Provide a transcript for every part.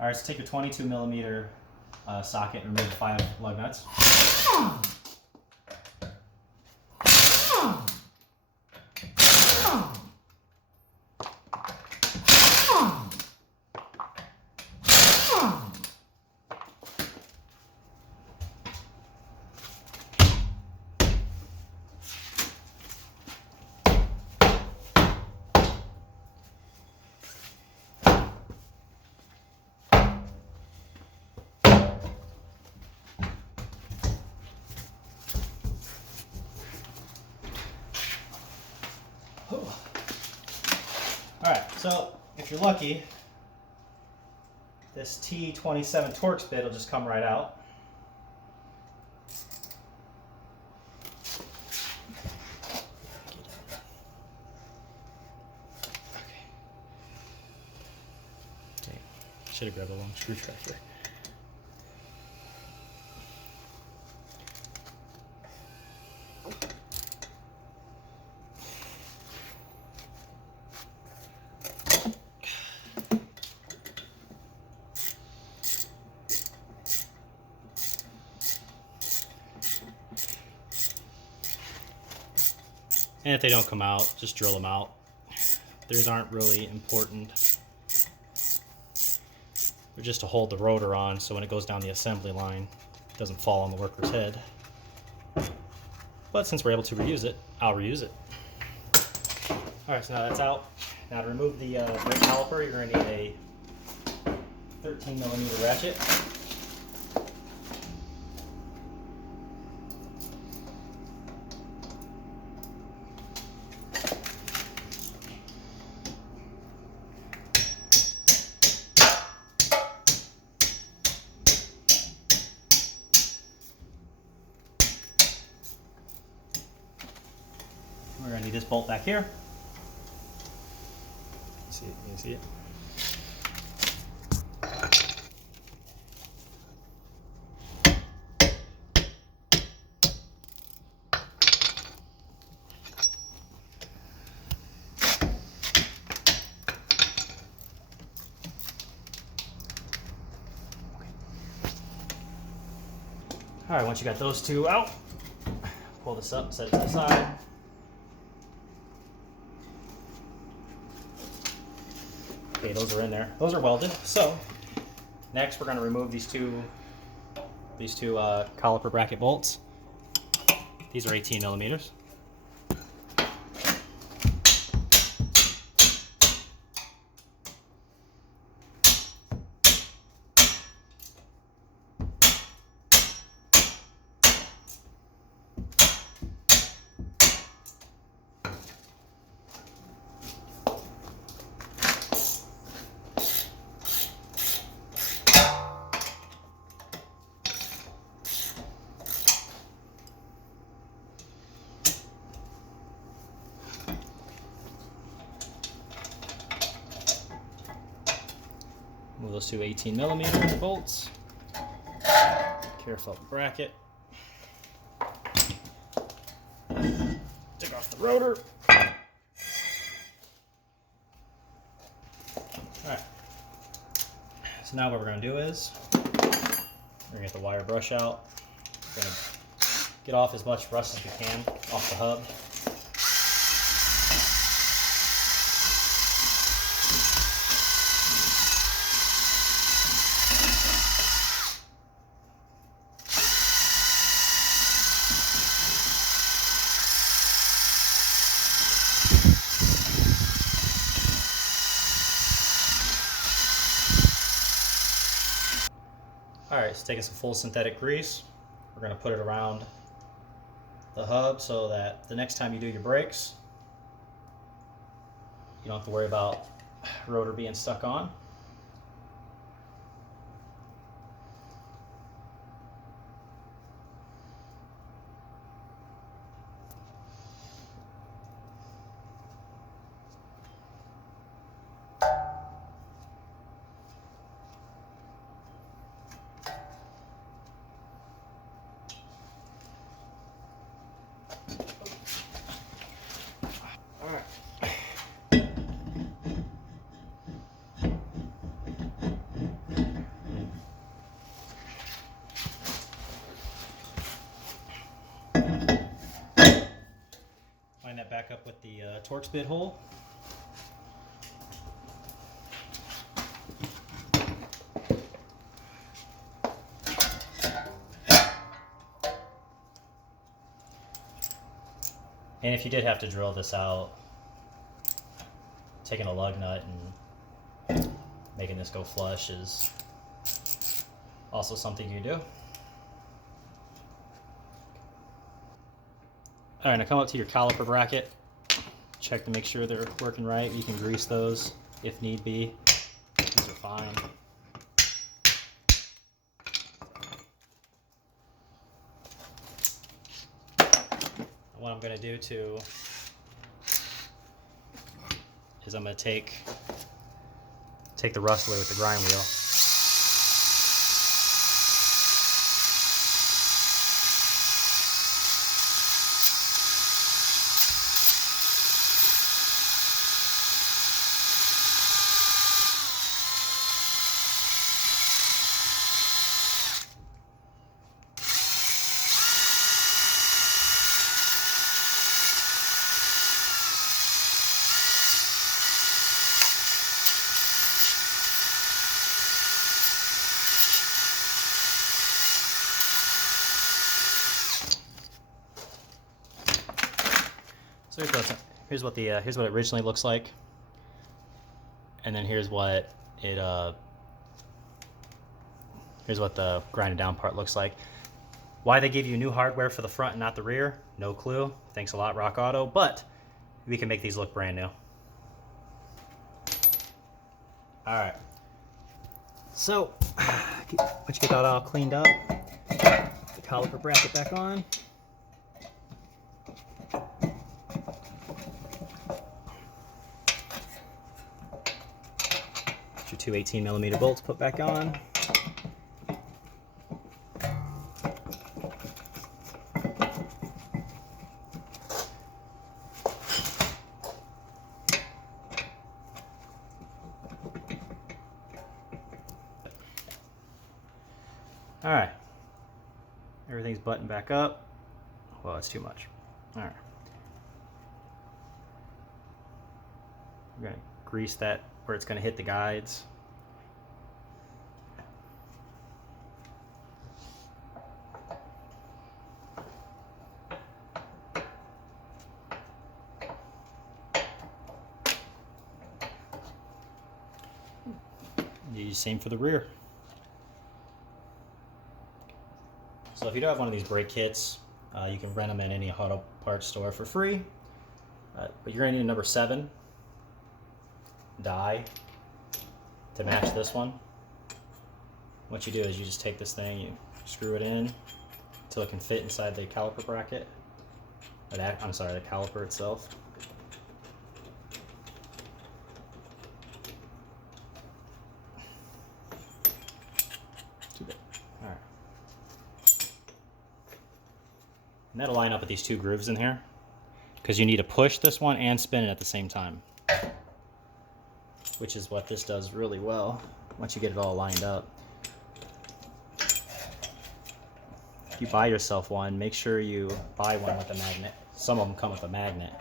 All right, so take your 22 millimeter socket and remove the 5 lug nuts. Alright, so if you're lucky, this T27 Torx bit will just come right out. Okay. Should have grabbed a long screwdriver. And if they don't come out, just drill them out. These aren't really important. They're just to hold the rotor on so when it goes down the assembly line, it doesn't fall on the worker's head. But since we're able to reuse it, I'll reuse it. Alright, so now that's out. Now to remove the brake caliper, you're going to need a 13 millimeter ratchet. We're going to need this bolt back here. See it? You can see it. All right, once you got those two out, pull this up, set it to the side. Okay, those are in there. Those are welded. So next, we're going to remove these two caliper bracket bolts. These are 18 millimeters. Move those two 18 millimeter bolts. Careful of the bracket. Take off the rotor. Alright. So now what we're going to do is we're going to get the wire brush out. We're going to get off as much rust as we can off the hub. Alright, so taking some full synthetic grease, we're going to put it around the hub so that the next time you do your brakes, you don't have to worry about rotor being stuck on. back up with the Torx bit hole. And if you did have to drill this out, taking a lug nut and making this go flush is also something you do. All right, now come up to your caliper bracket. Check to make sure they're working right. You can grease those if need be. These are fine. What I'm going to do too is I'm going to take the rust away with the grind wheel. So here's what it originally looks like, and then here's what the grinded down part looks like. Why they give you new hardware for the front and not the rear, no clue. Thanks a lot, Rock Auto, but we can make these look brand new. All right. So once you get that all cleaned up, the caliper bracket back on. Your two 18mm bolts put back on. All right, everything's buttoned back up. Well, it's too much. All right, we're gonna grease that where it's gonna hit the guides. Do the same for the rear. So if you don't have one of these brake kits, you can rent them at any auto parts store for free. But you're going to need a number 7 die to match this one. What you do is you just take this thing, you screw it in until it can fit inside the caliper bracket. Or the caliper itself. All right. And that'll line up with these two grooves in here, because you need to push this one and spin it at the same time, which is what this does really well once you get it all lined up. If you buy yourself one, make sure you buy one with a magnet. Some of them come with a magnet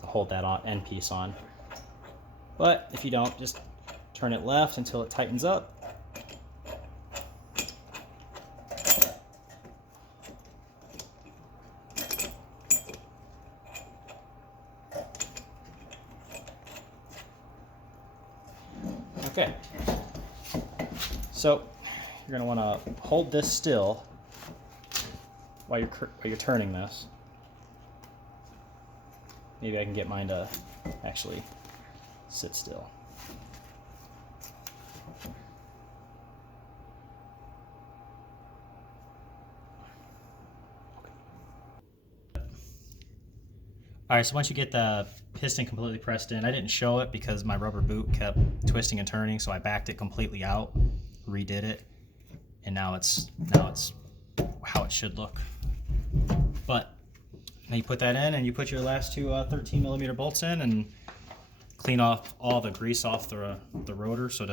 to hold that end piece on. But if you don't, just turn it left until it tightens up. Okay, so you're going to want to hold this still while you're turning this. Maybe I can get mine to actually sit still. All right, so once you get the piston completely pressed in, I didn't show it because my rubber boot kept twisting and turning, so I backed it completely out, redid it, and now it's how it should look. But now you put that in, and you put your last two 13mm bolts in, and clean off all the grease off the rotor so